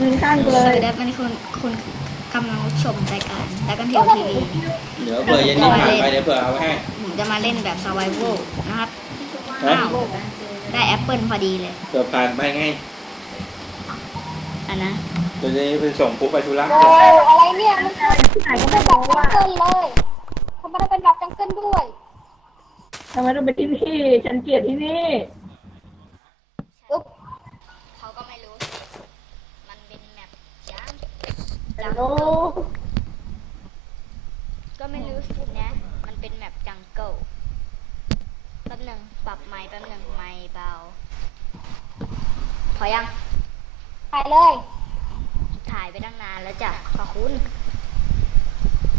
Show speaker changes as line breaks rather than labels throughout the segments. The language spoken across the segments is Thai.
ยืนข้างกู
ส
เล
วัส
ย
ดีครับวันนี้คุณคุณกำลังรับชมรายการแล้วกันเทียวทีวี
เดี๋ยวเผื่อเย็นนี้ผ่านไปเดี๋ยวเผื่อเอาไว้ให้
ผมจะมาเล่นแบบ survival นะครับ
ฮะ
อ้าวได้แอปเปิลพอดีเลย
เผื่อผ่านไปไง
อันนะ
เดี๋ยวจะไปส่งปุ๊บไปธุระ
โอ้อะไรเนี่ยมันเป็น
ที่ไหนก็
แบบ
ไม่รู้
จัง
ว่า
เกิลเลยทำไมต้องเป็นแบบจังเกิลด้วย
ทำไมต้องไปที่นี่ ฉันเกลียดที่นี่
อึ๊บ
เขาก็ไม่รู้ มันเป็นแมปจ้าง
ฮัลโหล
ก็ไม่รู้สินะ มันเป็นแมปจังเกิลแป๊บหนึ่งปรับไมค์แป๊บหนึ่งไมค์เบา พอยัง
ถ่ายเลย
ถ่ายไปตั้งนานแล้วจ้ะ ขอบคุณ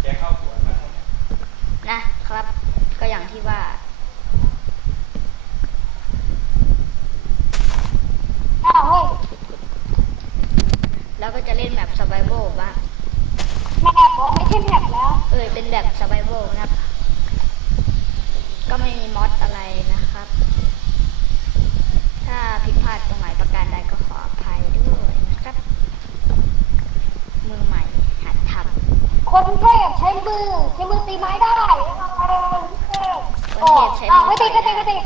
แกเข้าสวนนะ
นะครับ ก็อย่างที่ว่า
อ้าวเฮ้ย
แล้วก็จะเล่นแบบ survival บ้าง
แม่บอกไม่ใช่แมปแล้ว
เอยเป็นแบบ survival นะครับ ก็ไม่มีมอดอะไรนะครับ ถ้าผิดพลาดตรงไหนประการใดก็ขออภัยด้วยนะครับ มือใหม่หัดท
คนเทพใช้มือใช้มือตีไม้ได้คนเทพโอ้อ้าวไม่ตีก็ตีก็ตีำ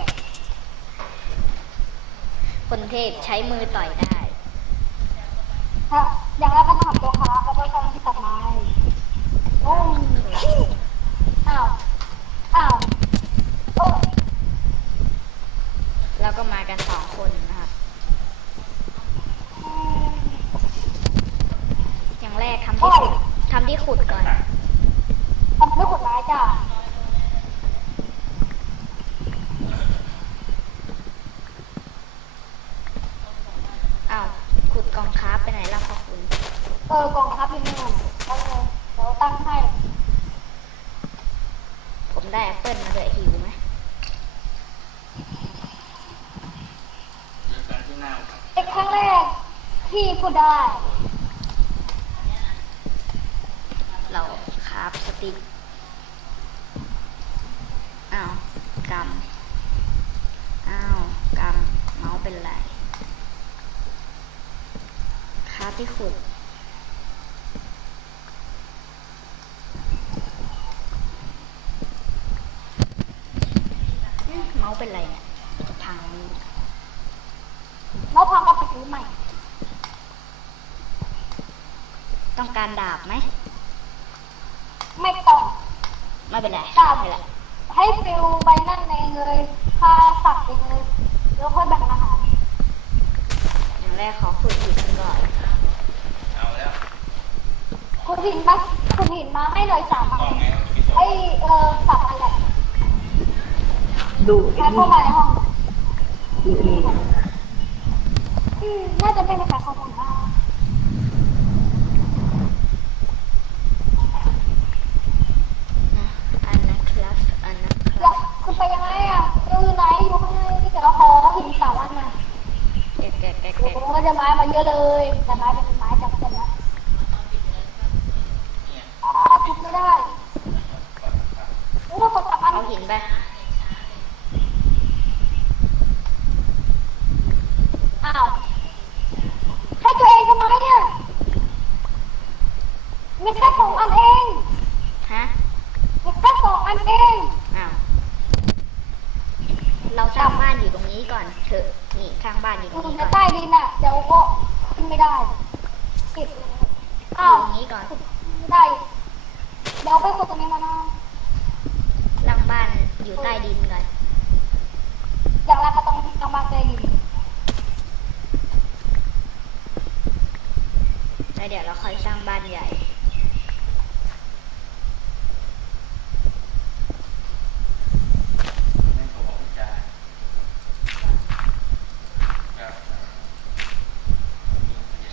คนเทพใช้มือต่อยได้
ฮะอย่างแรกก็ต้องทำตัวค้าแล้วก็ต้องที่ตัดไม้โอ้ยอ้าวอ้าวโอ้
แล้วก็มากันสองคนนะครับ อย่างแรกทำที่ขุดทำที่ขุดก่อน
ทำด้วยขวดไม้จ้ะ
อ้าว ขุดกองคราฟไปไหนล่ะพ่อคุณ
เออกองทัพยังไม่ทำเอาเลยเดี๋ยวตั้งให้
ผมได้แอปเปิลมาด้วยหิวไหม
เป็น ครั้งแรกที่พูดได้
เราคราบสติกอ้าวกำอ้าวกำเมาส์เป็นไรคราบที่ขุด อืมเมาส์เป็นไรเนี่ยพัง
น้องพังก็ไปซื้อใหม่
ต้อง การดาบไหม
ไม่ต้อง
ไม่เป็นไร
ดาบ
ไม่เป็นไร
ให้ฟิลไปนั่นเองเลยค่าสัตว์เองเลยแล้วค่อยแบ่งอาหาร
อย่างแรกขอขุดหินก่อน
เอาแล้ว
คุณหินมาคุณหินมาให้เลยสามอันไอเออสามอันแหละ
ดู
ใครเข้ามาในห้อง
ดูนี่
อืมน่าจะไม่มีใครเข้ามาได้
นะอันนะครับ อันนะค
แล้
รั
ว
บ
คุณไปยังไงอะเออไหนอยู่ข้างในเดี๋ยวเราขอหินสามอันมา
แกะแกะแกะ
โอ้
แกะ
โหก็จะไม้มาเยอะเลยแต่ไม้เป็นไม้จำเป็นนะอ่าทุบไม่ได้โอ้คนสามอัน
เอาหินไป
อ้าวให้ตัวเองทำไมเนี่ยมีแค่สองอันเอง
ฮะ
มีแค่สองอันเอง
อ้าว เราสร้างบ้านอยู่ตรงนี้ก่อนเถอะ นี่ข้างบ้านอยู่ต
อ
รง
ยู่
นี้
ใน
ก่อน
ใต้ดินอะ เดี๋ยวก็ขึ้นไม่ได้ปิด
อ
อ้าว
ยู่ตรงนี้ก่อน
ไม่ได้ เดี๋ยวไปขุดตรงนี้มานะ
ล่างบ้านอยู่ใต้ดินก่อน
อย่างแรกก็ต้องต้องมาใต้ดิน
แล้วเดี๋ยวเราค่อยสร้างบ้านใหญ่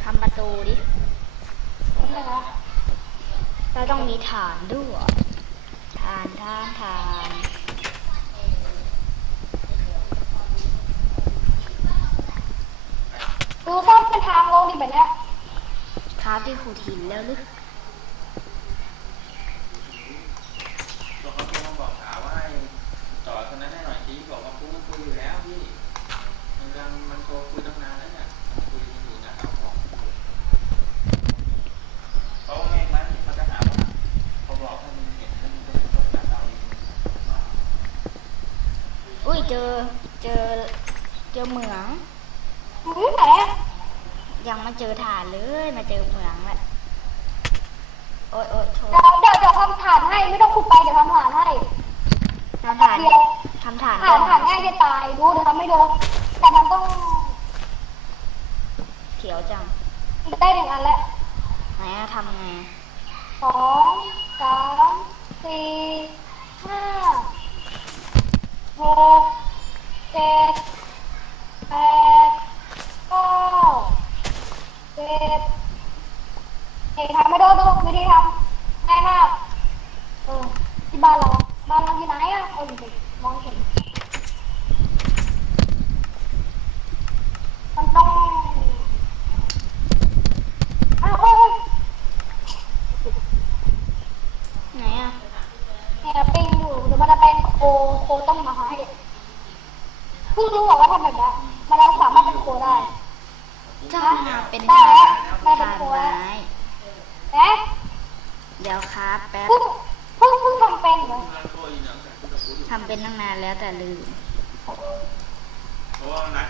ทำประตูดิ
นี่เลยนะ
เรา ต้องมีฐานด้วยฐานฐานฐาน
ดูต้นเป็นทางลงดิแบบเนี้ย
คราฟที่ขุดหินแล้วหรือ
ตัวเขาโทรมาบอกหาว่าให้ต่อคนนั้นให้หน่อยทีบอกว่ากูมันคุยอยู่แล้วพี่ มันกำลังมันโทรคุยตั้งนานแล้วเนี่ยมันคุยอยู่นะเอาของ
เจอเจอเจอเหมือง
หืมไหนอะ
ยังไม่เจอฐานเลยมาเจอเหมืองแหละโอ๊ยโอ๊ยโทษ
เดี๋ยวเดี๋ยวเดี๋ยวทำฐานให้ไม่ต้องขุดไปเดี๋ยวทำฐานให้
ทำฐาน
เดียว
ทำฐาน
ฐานฐานง่ายจะตายดูเดี๋ยวทำไม่ดูแต่มันต้อง
เขียวจัง
ได้หนึ่งอันแล้ว
ไหนอะทำไง
สองสามสี่ห้าหก เจ็ดแปดเก้าสิบเอกทำไม่ดูกไม่ได้ทำง่ายมากเออที่บ้านเราบ้านเราที่ไหนอะเออเด็กมองเห็นมันต้องอ้าวเอ้ย
ไหนอะ
เนี่ยปิ้งอยู่หรือมันจะเป็นโคโคต้มมาให้เพิ่งรู้ว่าทำแบบนี้มันเราสามารถเป็นโคได้
จะมาเป็น
ได้
ฐาน
แล้วได้เป็น
ฐาน
โค
ไม้
แล้วแต่
เดี๋ยวครับแป๊บ
เพิ่งเพิ่งเพิ่งทำเป็นเหรอ
กำลังตัวอยู่เนี่ยแต่คุณจะพูดอยู่
ทำเป็นตั้งนานแล้วแต่ลืม
เพราะว่านัด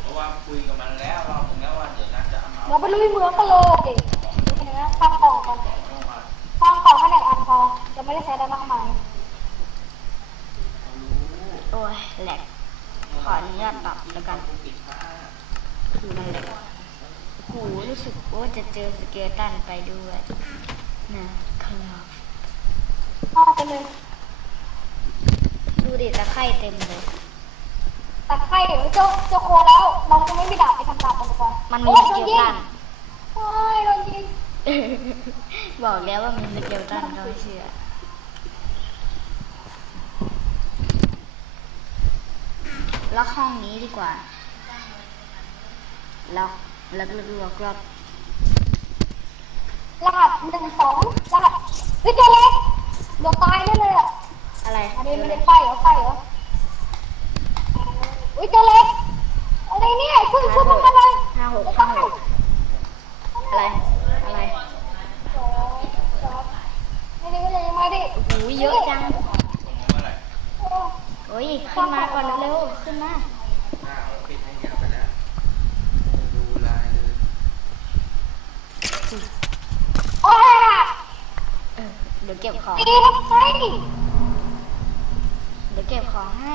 เพราะว่าคุยกับมันแล้วรอบนึงแล้วว่าเดี๋ยวนัดจะเอามา
เราไปลุยเมืองกันเลยเดี๋ยวนี้นะสร้างกล่องก่อน
เอามา
สร้างกล่องแค่หนึ่งอันพอจะ ไม่ได้ใช้ได้มากมาย
โอ้ยแหลกขออนุญาตปรับแล้วกัน
ปิดผ้า
คือมันแหลกโหูรู้สึกว่าจะเจอสเกลตันไปด้วยนะครับ
เอาไปเลย
ดูดิตะไคร่เต็มเลย
ตะไคร้เดี๋ยวเจ้าเจ้าโคแล้วเราจะไม่มีดาบไปทำดาบกันก่อน
มันมี
โอ้
ส
โด
เก
น
ล
ยิง
ตัน
โอ้ยโดนยิง
บอกแล้วว่ามีสเกลตันก็ไม่เชื่อ ล็อกห้องนี้ดีกว่าล็อกล็อกล็อกล็อกล็อก
รหัสหนึ่งสองรหัสเฮ้ยเจเล็กเดี๋ยวตายแน่เลยอะ
อะไร
อันนี้ไม่ได้ไฟเหรอไฟเหรออุ้ยเจเล็กอะไรเนี่ยช่วยช่วยมันกันหน่อย
ห้าหกห้าหกอะไรอะไร
องสามไม่ได้ไม่ได้มาดิ
โอ้โหเยอะจัง
เมื่อไหร่
โอ้
โอ้ยขึ้นมาก่อนเร็วๆขึ้นมา
หน้าเราปิดให้เงียบไปแล้วดูลายเลย
โอ้ย
เออเดี๋ยวเก็บของ
ตีทำไม
เดี๋ยวเก็บของให้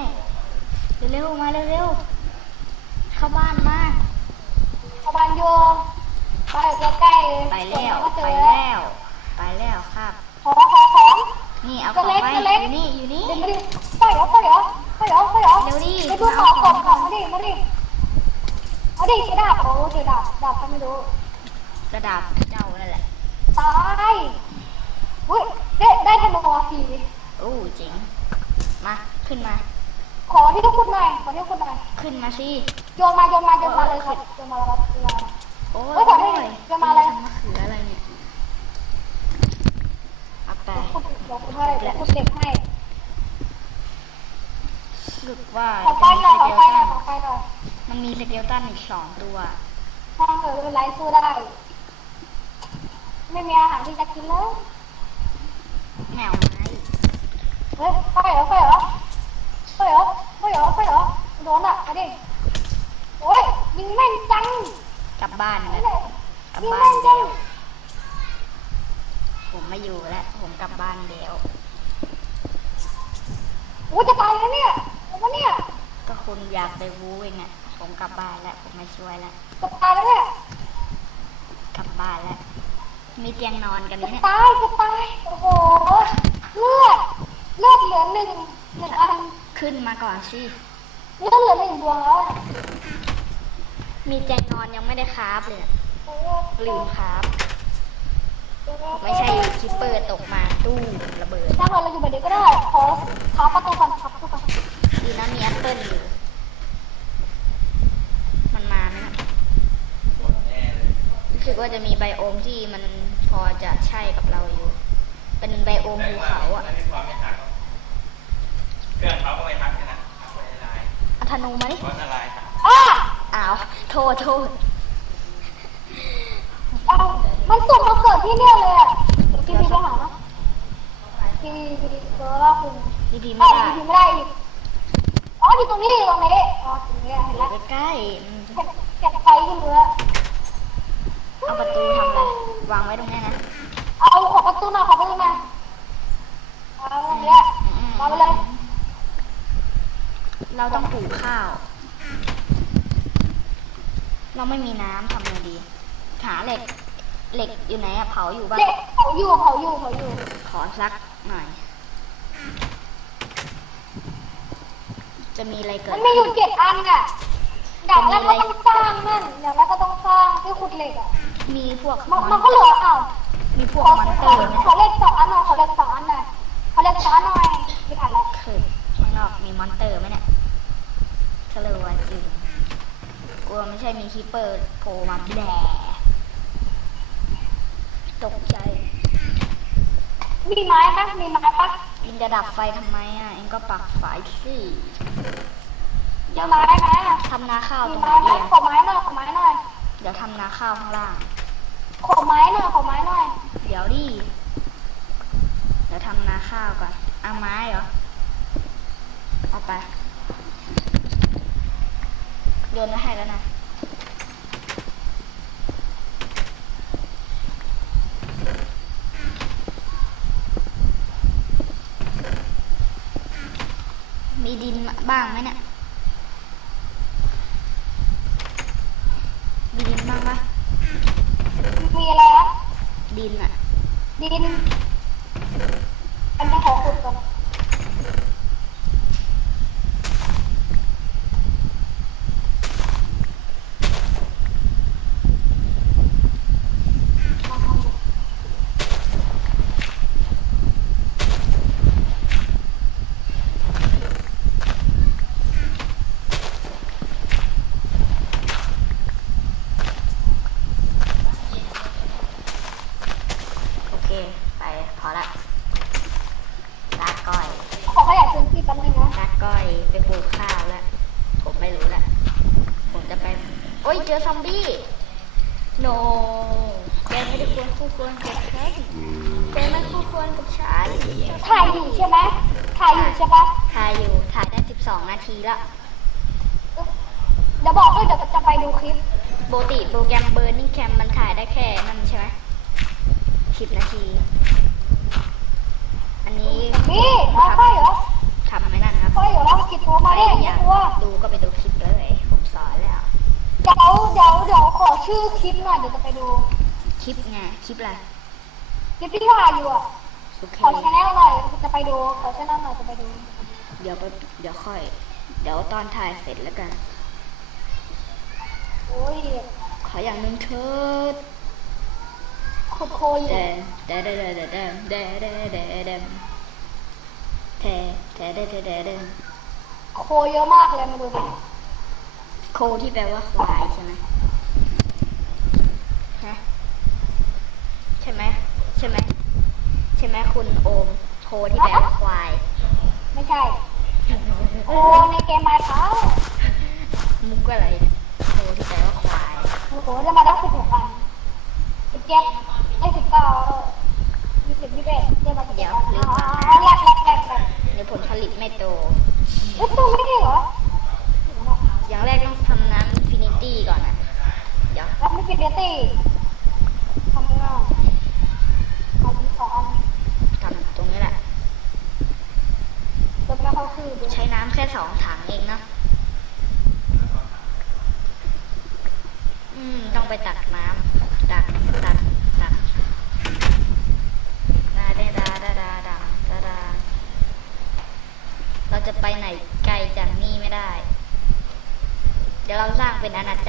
เร็วๆมาเร็วๆเข้าบ้านมา
ขบานโยไปใกล้ๆ
ไปแล้ว
ก็เจ
ไป
อ
แล้ว ไปแล้วครับ
ขอขอของ
นี่เอาของไว้
ตัวเล็ก
อยู่นี่อยู่นี่
เดี๋ยวมาดิไปเหรอไปเหรอไปเหรอไปเหรอ
เดี๋ยวดิ
ไปดูของก่อนของมาดิมาดิมาดิใช้ดาบโอ้ใช้ดาบดาบก็ไม่รู้
กระดาษเจ้านั่นแหละ
ตายอุ้ยได้ได้ธนูที
โอ้เจ๋ง มาขึ้นมา
ขอที่ทุกคนหน่อยขอที่ทุกคนหน่อย
ขึ้นมาสิ
โยนมาโยนมาโยนมาเลยครับโยนมาแล้วครับโยนมา
โอ้ย
เฮ้ยขอให้จะมาอะไร
มะเขืออะ ไรเนี่ยเอาไป
ขุดเดี๋ยวขุดให้เดี๋ยวขุดเหล็กให้
รู้สึกว่า
ขอไฟหน่อยขอไฟหน่อยขอไฟหน่อย
มันมีสเกลตันอีกสองตัว
ถ้าเกิดเป็นไรสู้ได้ ไม่มีอาหารที่จะกินแล้ว
แมวไม้
เฮ้ยไปเหรอไปเหรอไปเหรอไปเหรอไปเหรอโดนอะมาดิโอ้ยยิงแม่นจัง
กลับบ้าน
นี่
แล้ว
แหละ
กลับ
ยิง
บ้า
แม่
น
นจั
แล้
ง
ว ผมไม่อยู่แล้ว ผมกลับบ้านแล้ว
โอ้ยจะตายแล้วเนี่ยแล้วก็เนี่ย
ก็คุณอยากไปวูเองอะผมกลับบ้านแล้ว ผมไม่ช่วยแล้ว
จะตายแล้วเนี่ย
กลับบ้านแล้ว มีเตียงนอนกันไหม
จะ
เนี่ย
ตายจะตายโอ้โหเลือดเลือดเหลือหนึ่งหนึ่งอัน
ขึ้นมาก่อนสิ
เลือดเหลือหนึ่งดวงแล้วอะ
มีเตียงนอนยังไม่ได้คราฟเลยอะ
โอ้
ลืมคราฟ ไม่ใช่คิปเปอร์ตกมาตู้ระเบิด
ถ้าเราอยู่แบบนี้ก็ได้ขอขอประตูก่อนขอประตูก่อน
ดีนะมีแอปเปิลอยู่มันมาไหมนะ
หมดแน่เลย
รู้สึกว่าจะมีไบโอมที่มันพอจะใช่กับเราอยู่ เป็นไบโอมภูเขาอะ
ไม่มีความไม่ทักหรอกเครื่องเขาก็ไม่ทักกันนะทักไว้ในไลน์
เอาธนูมาดิ
เพราะอะไรทัก
อะ
อ้าวโทษโทษ
เอา มันสุ่มมาเกิดที่เนี่ยเลยอะเดี๋ยวพี่พีไปหานะพี่พีเจอแล้วคุณ
พี่พี
ไม่
ไม่
ได้
ได้
พี่พีไม่ได้อีกอ๋ออยู่ตรงนี้อยู่ตรงนี้อ๋อตรงนี้เห็น
อ
แล้ว
ยู่ใกล้ๆอืม
เก็บเก็บไฟขึ้นเรือ
เอาประตูทำอะไรวางไว้ตรงนี้นะ
เอาขอประตูมาขอประตูมาเอาตรงเนี้ยมาไปเลย
เราต้องปลูกข้าว เราไม่มีน้ำทำไงดีหาเหล็ก เหล็กอยู่ไหนอะเผาอยู่บ้าง
เด็กเผาอยู่เผาอยู่เผาอยู่
ขอสักหน่อย จะมีอะไรเกิ
มั
ด
นมีอยู่เจ็ดอันอะอย่างแรกก็ต้องสร้างนั่นอย่างแรกก็ต้องสร้างที่ขุดเหล็กอะ
มีพวก
มัน
ม
มัน
อน
ก็เหลืออ้าว
มีพวก
ขอ
มอนเต
ข
อ
อ
ร์ไหม
ขอเลขสองอันหน่อยขอเลขสองอันหน่อยขอเลขสองอันหน่อยไม่ทันแล้ว
คือข้างนอกมีมอนเตอร์ไหมเนี่ยเฉลยว่าจริงกลัวไม่ใช่มีคีปเปอร์โผล่มาแด ตกใจ
มีไม้ปะมีไม้ปะ
เองจะดับไฟทำไมอะเองก็ปักไฟสิ
มีไม้ไหม
ทำนาข้าว
มี
ตรงไหน
ไม้ไหม
ดี
ขอไม้หน่อยขอไม้หน่อย
เดี๋ยวทำนาข้าวข้างล่าง
ขอไม้หน่อยขอไม้หน่อย
เดี๋ยวดิเดี๋ยวทำนาข้าวก่อนเอาไม้เหรอ เอาไป โยนไว้ให้แล้วนะ มีดิน บ้างไหมเนี่ยมีดินบ้างปะ
มีอะไรนะ
ดินอะ
ดินอันนี้ขอขุดก่อนมาทำดู
โอเค ไป พอละลาก้อย
ขอขยายพื้นที่แป๊บนึงนะ
ลาก้อยไปปลูกข้าวแล้ว ผมไม่รู้ละ ผมจะไป โอ้ยเจอซอมบี้ โนแกไม่ได้ควรคู่ควรกับฉันแกไม่คู่ควรกับฉัน
ถ่ายอยู่ใช่ไหมถ่ายอยู่ใช่ปะ
ถ่ายอยู่ ถ่ายได้12นาทีแล้ว
เดี๋ยวบอกด้วยเดี๋ยวจะไปดูคลิป
ปกติโปรแกรม Burning Cam มันถ่ายได้แค่นั่นใช่ไหม10นาที อันนี้
นี่มาค่อยเหรอ
ทำไม่นั่นครับ
ค่อยเหรอแล้วกี่ตัวมา
ใคร
ได้
อ
กี่
ยาก
ตัว
ดูก็ไปดูคลิปเลย ผมสอนแล้ว
เดี๋ยวเดี๋ยวเดี๋ยวขอชื่อคลิปหน่อยเดี๋ยวจะไปดู
คลิปไงคลิปอะไร
คลิปที่ถ่ายอยู่อะ
โอเค
ขอชแนลหน่อยจะไปดูขอชแนลหน่อยจะไปดู
เดี๋ยวไปเดี๋ยวค่อย เดี๋ยวตอนถ่ายเสร็จแล้วกัน
โอ้ย
ขออย่างหนึ่งเถิด
ขุดโคอยู่
เดเดเดเดเดเดเดเดเดเดเทเทเดเดเดเด
โคเยอะมากเลยมาดูดิ
โคที่แปลว่าควายใช่ไหมฮะใช่ไหมใช่ไหมใช่ไหมคุณโอม โคที่แปลว่าควาย
ไม่ใช่ โอ้ในเกมไมค์เขา
มุกอะไรเนี่ยโคที่แปลว่าควาย
โอ้โหได้มาแล้วสิบหกอันสิบเจ็ดได้สิบเก้ายี่สิบยี่สิบเอ็ดได้มาสิบเอ็ดอันอ๋อแรกแรกแรกแรก de.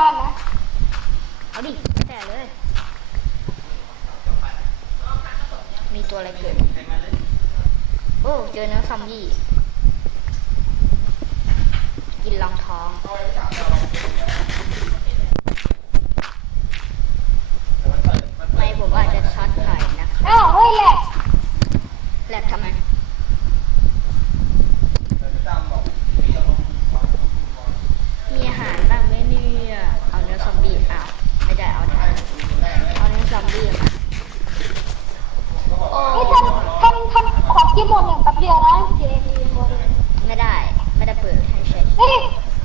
บ้าน
นะ
เอา
ดิแต่เล
ย
มีตัวอะไรเกิด โอ้ เจอเนื้อซอมบี้ กินรองท้อง ไม่ผมอาจจะช็อตหน่อยนะครับ
อ้าวเฮ้ยแหละ
แลกทำไมมีอาหารบ้างไหมเนี่ยเอาเนื้อซอมบี้อ้าวไม่ได้เอาเนื้อเอาเนื้อซอมบี้มาโอ้
นี่ทำทำทำขอกินหมดอย่างแป๊บเดียวนะเจดีหมด
ไม่ได้ ไม่ได้เปิดให้ใช้
นี่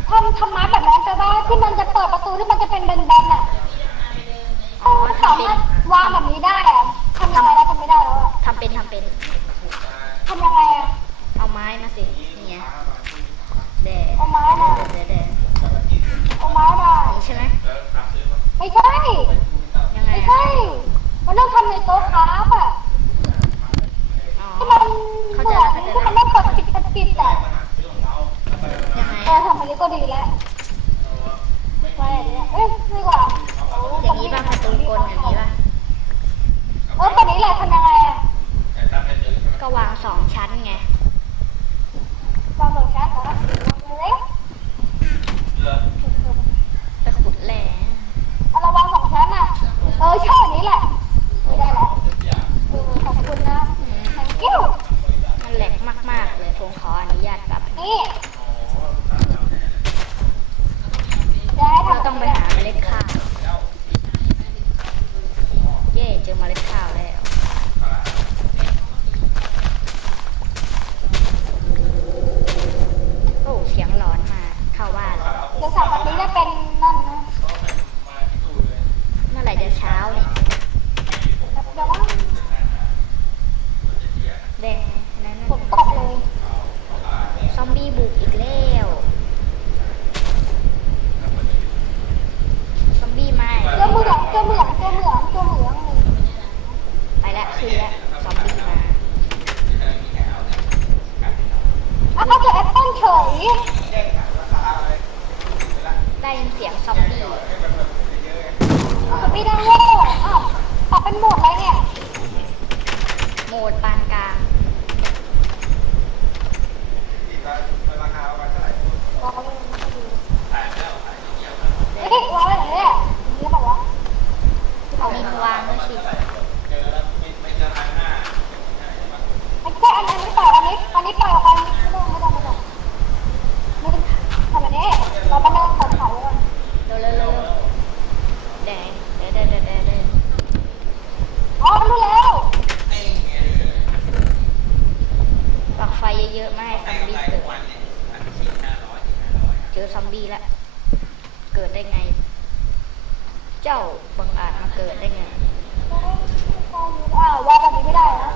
ทำทำไม้แบบนั้นจะได้ที่มันจะเปิดประตู ที่มันจะเป็นแบนๆอะ
อ๋อ
สา
ทำเป็น
มารถวางแบบนี้ได้อะทำยังไงแล้วทำไม่ได้แล้วอะ
ทำเป็นทำเป็น
ทำยังไงอะ
เอาไม้มาสิเนี่ยแดด
เอาไม้มา
แดดแดด
เอาไม้มา
นี่ใช่ไหม
ไม่ใช่
ยังไง
ไม่
อะ
ใช่มันต้องทำในโต๊ะคราฟอะ
อ๋อ
ที่มันเห
เข้า
มื
ใจ
อน
แล้วเข้าใจ
ที่มัน
แล้ว
ต้องเปิดปิดเปิดปิดอะ
ยังไง
เออ
อะ
ทำอันนี้ก็ดีแล้วไว้อันเนี้ยเอ้ยดีกว่า
อย่าง นี้ป่ะประตูกลอย่างนี้ป่ะ
เออแบบนี้แหละทำยังไงอะ
ก็วางสองชั้นไง
วางเหมือนแคทเหรอเล็ก
ไปขุดแร่
เอาระวางสองชั้นอะ เออใช่อันนี้แหละไม่ได้แล้วเออขอบคุณนะ thank you
มันแหลกมากๆเลยผมขออนุญาตกลับ
นี่เดี๋ยวให้
เรา
ทำ
ต้องไปหา
ไม่
ได้
เว้
อ้าอ
อกเป็
น
โหมดอะไรเนี่ย
โหมดปานกลาง
ราคาประมาณเท่าไห
ร่ เฮ้ยว้
อะ
ๆไม่ให้ซอมบี้เกิดเจอซอมบี้แล้ว เกิดได้ไง เจ้าบังอาจมาเกิดได้ไง
อ้าววาแบบนี้ไม่ได้นะ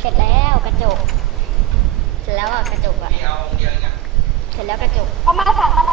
เสร็จแล้วกระจก เสร็จแล้วอะกระจกอะ เสร็จแล้วกระจก
เอามาสาม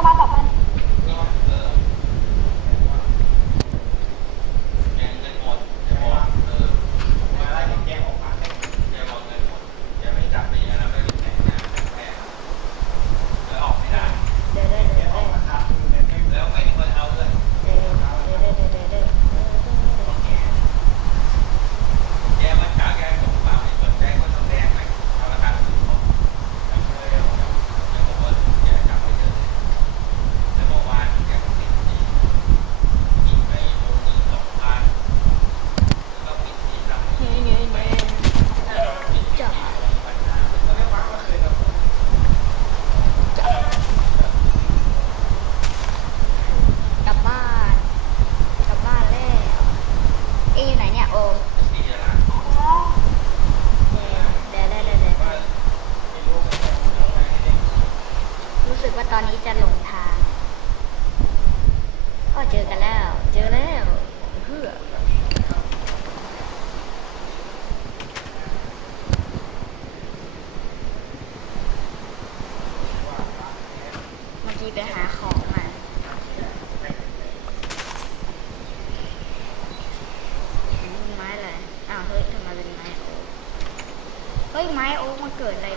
เกิ
ดอะไร